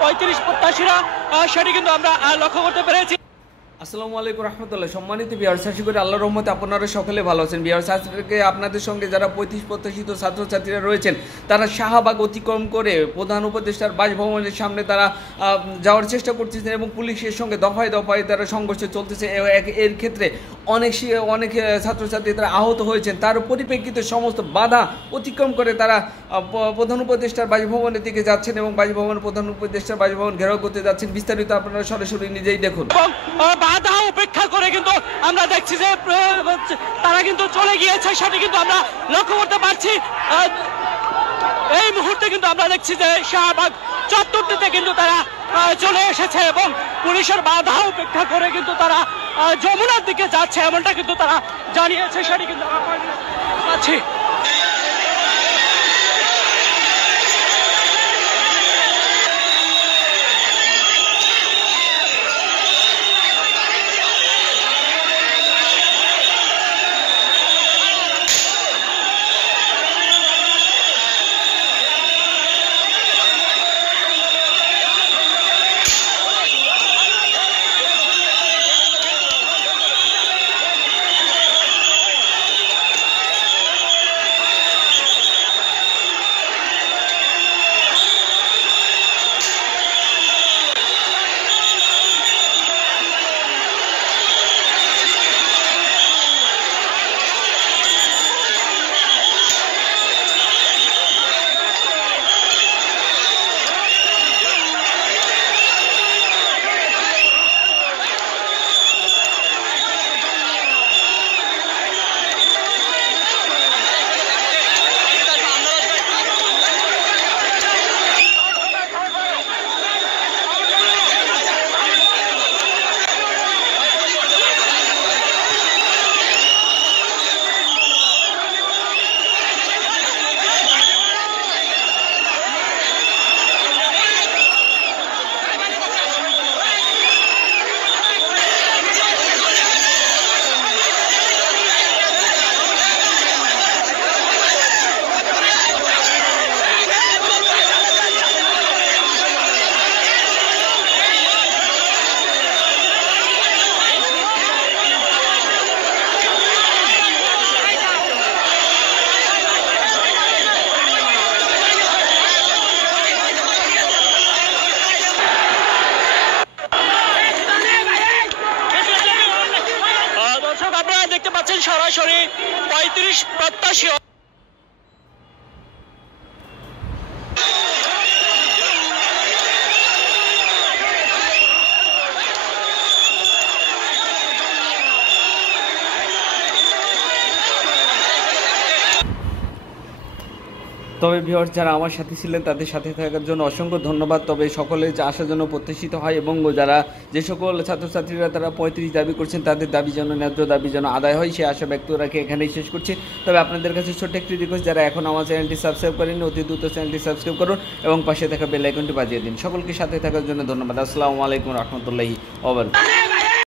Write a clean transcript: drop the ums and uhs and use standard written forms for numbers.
35 প্রত্যাশীরা সেটি কিন্তু আমরা লক্ষ্য করতে পেরেছি। আসসালামু আলাইকুম রহমতুল্লাহ। সম্মানিত ভিউয়ার্স, আশা করি আল্লাহর রহমতে আপনারা সকলে ভালো আছেন। ভিউয়ার্স, আজকে আপনাদের সঙ্গে যারা 35 প্রত্যাশিত ছাত্রছাত্রীরা রয়েছেন তারা শাহবাগ অতিক্রম করে প্রধান উপদেষ্টার বাসভবনের সামনে তারা যাওয়ার চেষ্টা করতেছেন এবং পুলিশের সঙ্গে দফায় দফায় তারা সংঘর্ষ চলতেছে। এর ক্ষেত্রে অনেক ছাত্রছাত্রী তারা আহত হয়েছেন। তার পরিপ্রেক্ষিতে সমস্ত বাধা অতিক্রম করে তারা প্রধান উপদেষ্টার বাসভবনের দিকে যাচ্ছেন এবং প্রধান উপদেষ্টার বাসভবন ঘেরাও করতে যাচ্ছেন। বিস্তারিত আপনারা সরাসরি নিজেই দেখুন। বাধা উপেক্ষা করে কিন্তু আমরা দেখছি যে তারা কিন্তু চলে গিয়েছে, সেটি কিন্তু আমরা লক্ষ্য করতে পারছি। এই মুহূর্তে কিন্তু আমরা দেখছি যে শাহবাগ চত্বরটিতে কিন্তু তারা চলে এসেছে এবং পুলিশের বাধা উপেক্ষা করে কিন্তু তারা যমুনার দিকে যাচ্ছে, এমনটা কিন্তু তারা জানিয়েছে, সেটি কিন্তু আমরা পাচ্ছি। দেখতে পাচ্ছেন সরাসরি 35 প্রত্যাশী তবে ভিউয়ার্স, যারা আমার সাথে ছিলেন তাদের সাথে থাকার জন্য অসংখ্য ধন্যবাদ। তবে সকলে আসার জন্য প্রত্যাশিত হয় এবং যারা যে সকল ছাত্রছাত্রীরা তারা 35 দাবি করছেন তাদের দাবি যেন ন্যায্য দাবি যেন আদায় হয় সে আশা ব্যক্ত রাখে এখানেই শেষ করছি। তবে আপনাদের কাছে ছোট্ট একটি রিকোয়েস্ট, যারা এখন আমার চ্যানেলটি সাবস্ক্রাইব করেন অতি দ্রুত চ্যানেলটি সাবস্ক্রাইব করুন এবং পাশে থাকা বেল আইকনটি বাজিয়ে দিন। সকলকে সাথে থাকার জন্য ধন্যবাদ। আসসালামু আলাইকুম রহমতুল্লাহি ওয়া বারাকাতুহু।